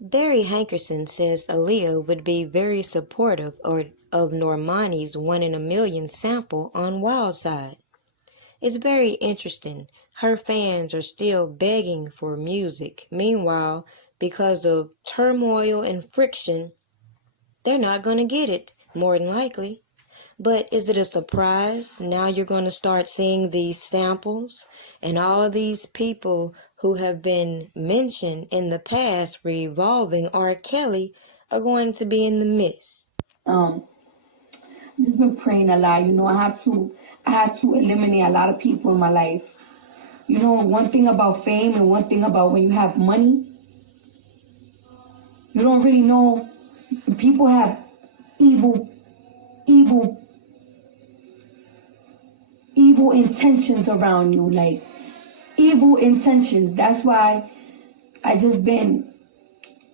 Barry Hankerson says Aaliyah would be very supportive of Normani's 1 in a million sample on Wildside. It's very interesting. Her fans are still begging for music. Meanwhile, because of turmoil and friction, they're not going to get it, more than likely. But is it a surprise? Now you're going to start seeing these samples, and all of these people who have been mentioned in the past revolving R. Kelly are going to be in the midst. Um, just been praying a lot. I had to eliminate a lot of people in my life. You know, one thing about fame and one thing about when you have money, you don't really know. People have evil, evil, evil intentions around you, like evil intentions. That's why I just been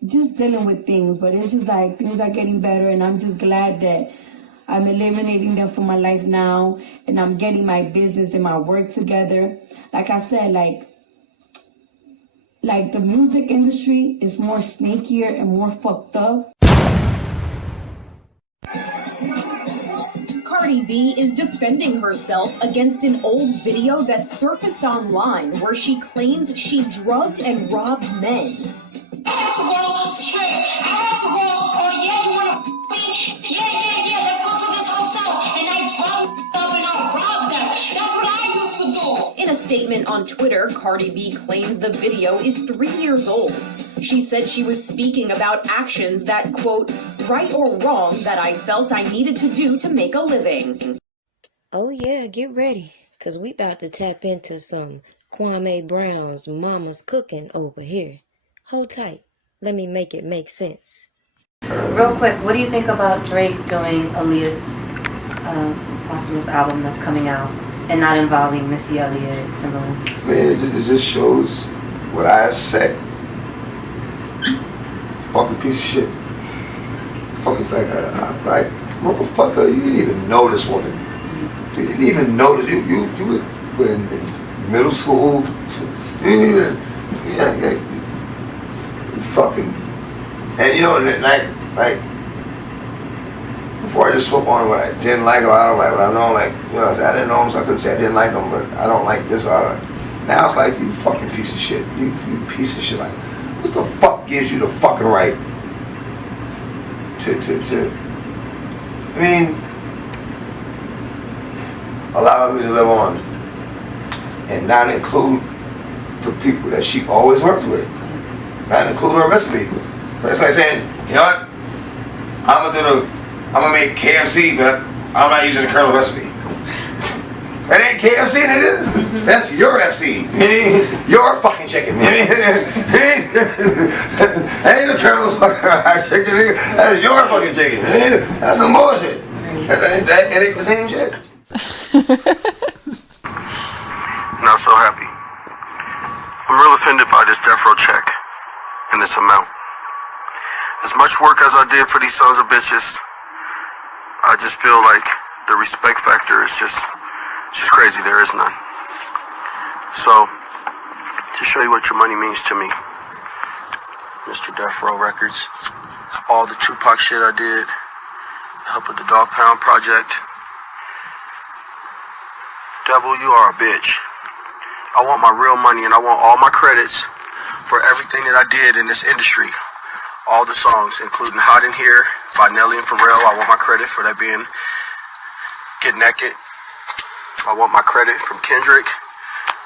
just dealing with things, but it's just like things are getting better, and I'm just glad that I'm eliminating them from my life now, and I'm getting my business and my work together. Like I said, like the music industry is more snakier and more fucked up. Cardi B is defending herself against an old video that surfaced online where she claims she drugged and robbed men. I have to go straight. I have to go, oh yeah, you wanna me? Yeah, let's go to this hotel. And I drug up and I robbed them. That's what I used to do. In a statement on Twitter, Cardi B claims the video is 3 years old. She said she was speaking about actions that, quote, right or wrong, that I felt I needed to do to make a living. Oh yeah, get ready, cause we about to tap into some Kwame Brown's Mama's Cooking over here. Hold tight, let me make it make sense. Real quick, what do you think about Drake doing Aaliyah's posthumous album that's coming out and not involving Missy Elliott, Timbaland? I mean, it just shows what I have said. Fucking piece of shit. Fucking like motherfucker, you didn't even know this woman. You didn't even know that you were in middle school. Yeah, you fucking, and you know, like before I just spoke on what I didn't like or I don't like, what I know, like, you know, I didn't know him, so I couldn't say I didn't like him, but I don't like this or I don't. Now it's like, you fucking piece of shit. You piece of shit. Like, what the fuck gives you the fucking right to I mean, allow me to live on and not include the people that she always worked with. Not include her recipe. So it's like saying, you know what? I'm gonna make KFC, but I'm not using the Colonel recipe. That ain't KFC, nigga. That's your FC. Your fucking chicken. That ain't the Colonel's fucking chicken, nigga. That's your fucking chicken. That's some bullshit. That ain't the same shit. Not so happy. I'm real offended by this death row check and this amount. As much work as I did for these sons of bitches, I just feel like the respect factor is just crazy. There is none. So, to show you what your money means to me, Mr. Death Row Records, all the Tupac shit I did, help with the Dog Pound Project. Devil, you are a bitch. I want my real money and I want all my credits for everything that I did in this industry. All the songs, including Hot in Here, Finelli and Pharrell. I want my credit for that being Get Naked. I want my credit from Kendrick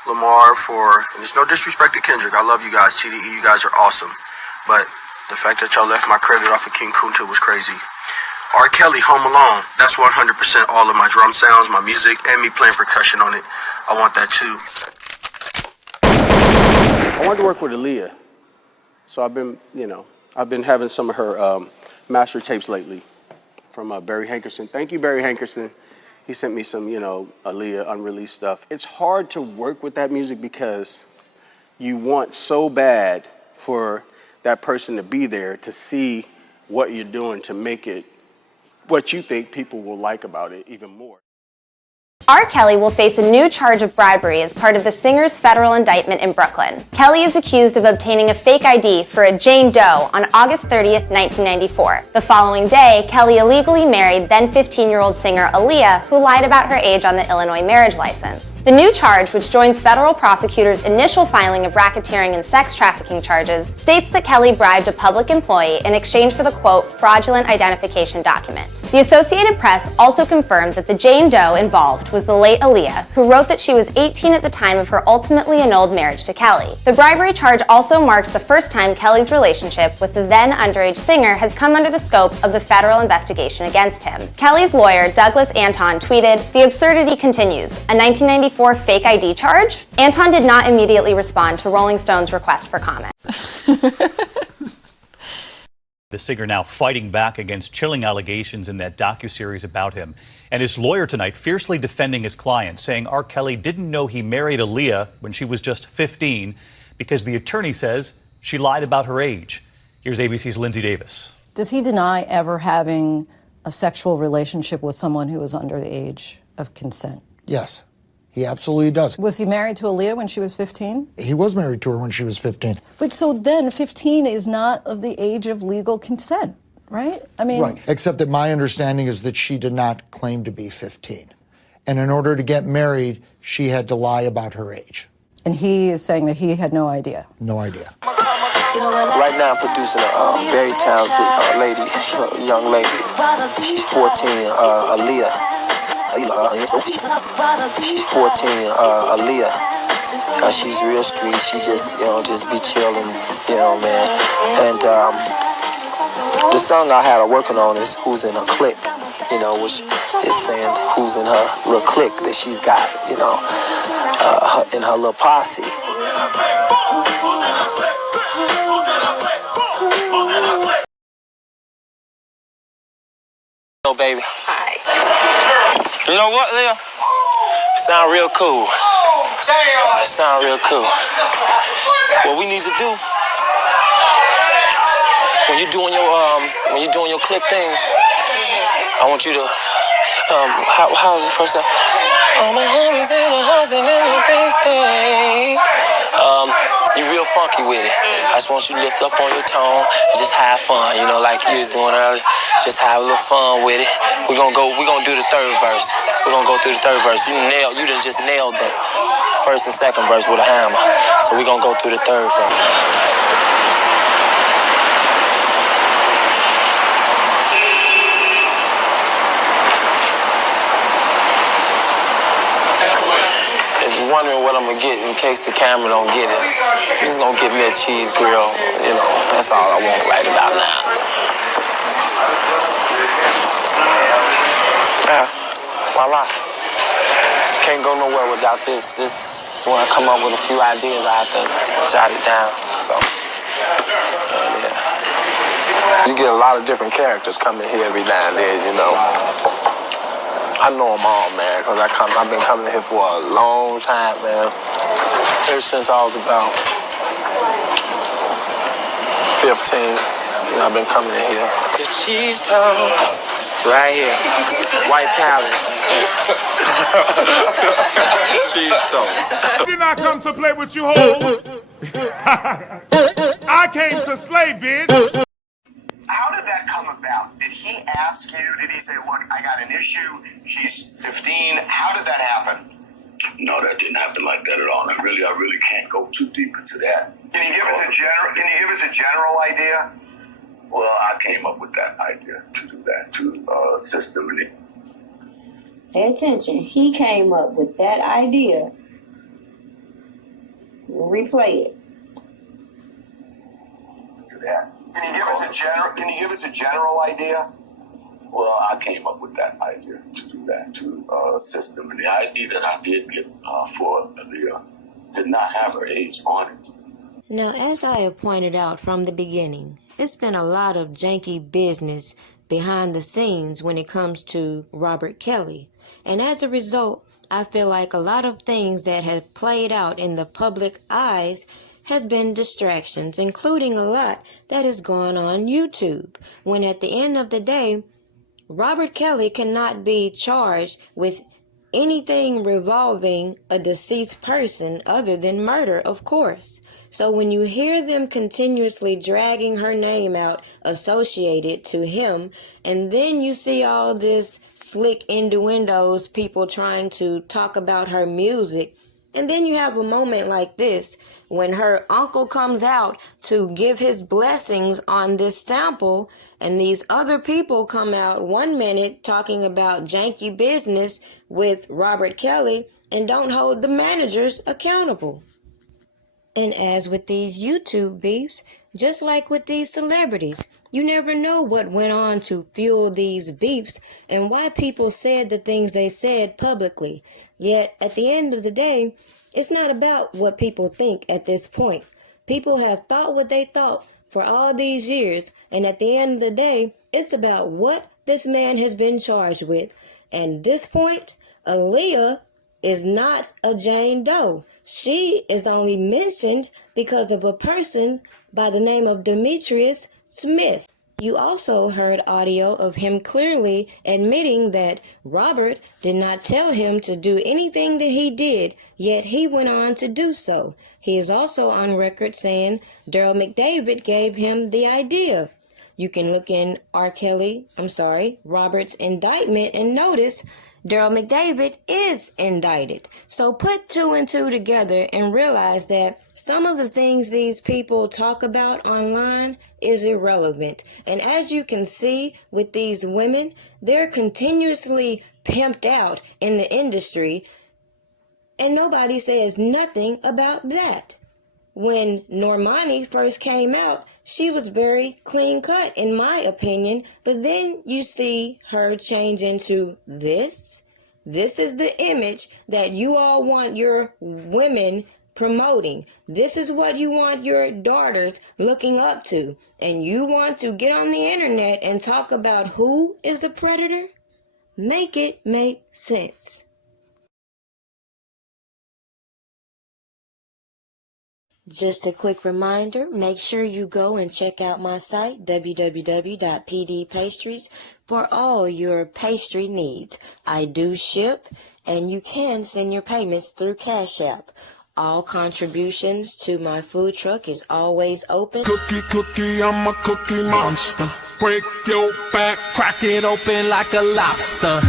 Lamar for, and there's no disrespect to Kendrick. I love you guys, TDE. You guys are awesome. But the fact that y'all left my credit off of King Kunta was crazy. R. Kelly, Home Alone. That's 100% all of my drum sounds, my music, and me playing percussion on it. I want that too. I wanted to work with Aaliyah. So I've been having some of her master tapes lately from Barry Hankerson. Thank you, Barry Hankerson. He sent me some, Aaliyah unreleased stuff. It's hard to work with that music because you want so bad for that person to be there to see what you're doing to make it what you think people will like about it even more. R. Kelly will face a new charge of bribery as part of the singer's federal indictment in Brooklyn. Kelly is accused of obtaining a fake ID for a Jane Doe on August 30th, 1994. The following day, Kelly illegally married then 15-year-old singer Aaliyah, who lied about her age on the Illinois marriage license. The new charge, which joins federal prosecutors' initial filing of racketeering and sex trafficking charges, states that Kelly bribed a public employee in exchange for the, quote, fraudulent identification document. The Associated Press also confirmed that the Jane Doe involved was the late Aaliyah, who wrote that she was 18 at the time of her ultimately annulled marriage to Kelly. The bribery charge also marks the first time Kelly's relationship with the then underage singer has come under the scope of the federal investigation against him. Kelly's lawyer, Douglas Anton, tweeted, "The absurdity continues. A 1994 fake ID charge?" Anton did not immediately respond to Rolling Stone's request for comment. The singer now fighting back against chilling allegations in that docuseries about him. And his lawyer tonight fiercely defending his client, saying R. Kelly didn't know he married Aaliyah when she was just 15 because the attorney says she lied about her age. Here's ABC's Lindsay Davis. Does he deny ever having a sexual relationship with someone who was under the age of consent? Yes, he absolutely does. Was he married to Aaliyah when she was 15? He was married to her when she was 15. But so then 15 is not of the age of legal consent, right? I mean... Right, except that my understanding is that she did not claim to be 15. And in order to get married, she had to lie about her age. And he is saying that he had no idea. No idea. Right now, I'm producing a very talented lady, young lady. She's 14, Aaliyah. She's 14, Aaliyah. She's real street. She just, just be chilling, man. And the song I had her working on is "Who's in Her Clique," which is saying who's in her little clique that she's got, in her little posse. Hello, baby. Hi. You know what, Leah? Sound real cool. Sound real cool. What we need to do when you're doing your click thing, I want you to how's the first time? All my homies in the house and in the big thing. You real funky with it. I just want you to lift up on your tone and just have fun, like you was doing earlier. Just have a little fun with it. We're gonna do the third verse. We're gonna go through the third verse. You done just nailed the first and second verse with a hammer. So we're gonna go through the third verse. Wondering what I'm gonna get in case the camera don't get it. Just gonna get me a cheese grill, that's all I want right about now. Yeah, voila. Can't go nowhere without this. This when I come up with a few ideas, I have to jot it down. So, yeah. You get a lot of different characters coming here every now and then, I know them all, man, because I've been coming here for a long time, man. Ever since I was about 15, I've been coming in here. The cheese toast, right here. White Palace. Cheese toast. I did not come to play with you hoes. I came to slay, bitch. How did that come about? Did he ask you? Did he say, look, I got an issue, she's 15? How did that happen? No, that didn't happen like that at all. I really can't go too deep into that. Can you give us a general idea? Well, I came up with that idea to do that, to assist them in it. Pay attention. He came up with that idea. We'll replay it. To that. Can you give us a general idea? Well, I came up with that idea to do that, to assist them. And the ID that I did get for Aaliyah did not have her age on it. Now, as I have pointed out from the beginning, it's been a lot of janky business behind the scenes when it comes to Robert Kelly. And as a result, I feel like a lot of things that have played out in the public eyes has been distractions, including a lot that is going on YouTube, when at the end of the day, Robert Kelly cannot be charged with anything revolving a deceased person other than murder, of course. So when you hear them continuously dragging her name out associated to him, and then you see all this slick innuendos, people trying to talk about her music, and then you have a moment like this when her uncle comes out to give his blessings on this sample, and these other people come out 1 minute talking about janky business with Robert Kelly and don't hold the managers accountable. And as with these YouTube beefs, just like with these celebrities, you never know what went on to fuel these beefs and why people said the things they said publicly. Yet, at the end of the day, it's not about what people think at this point. People have thought what they thought for all these years, and at the end of the day, it's about what this man has been charged with. And this point, Aaliyah is not a Jane Doe. She is only mentioned because of a person by the name of Demetrius Smith. You also heard audio of him clearly admitting that Robert did not tell him to do anything that he did, yet he went on to do so. He is also on record saying Daryl McDavid gave him the idea. You can look in Robert's indictment and notice Daryl McDavid is indicted. So put 2 and 2 together and realize that some of the things these people talk about online is irrelevant. And as you can see with these women, they're continuously pimped out in the industry, and nobody says nothing about that. When Normani first came out, she was very clean cut in my opinion, but then you see her change into this. This is the image that you all want your women promoting. This is what you want your daughters looking up to. And you want to get on the internet and talk about who is a predator? Make it make sense. Just a quick reminder, make sure you go and check out my site, www.pdpastries, for all your pastry needs. I do ship, and you can send your payments through Cash App. All contributions to my food truck is always open. Cookie, I'm a cookie monster. Break your back, crack it open like a lobster.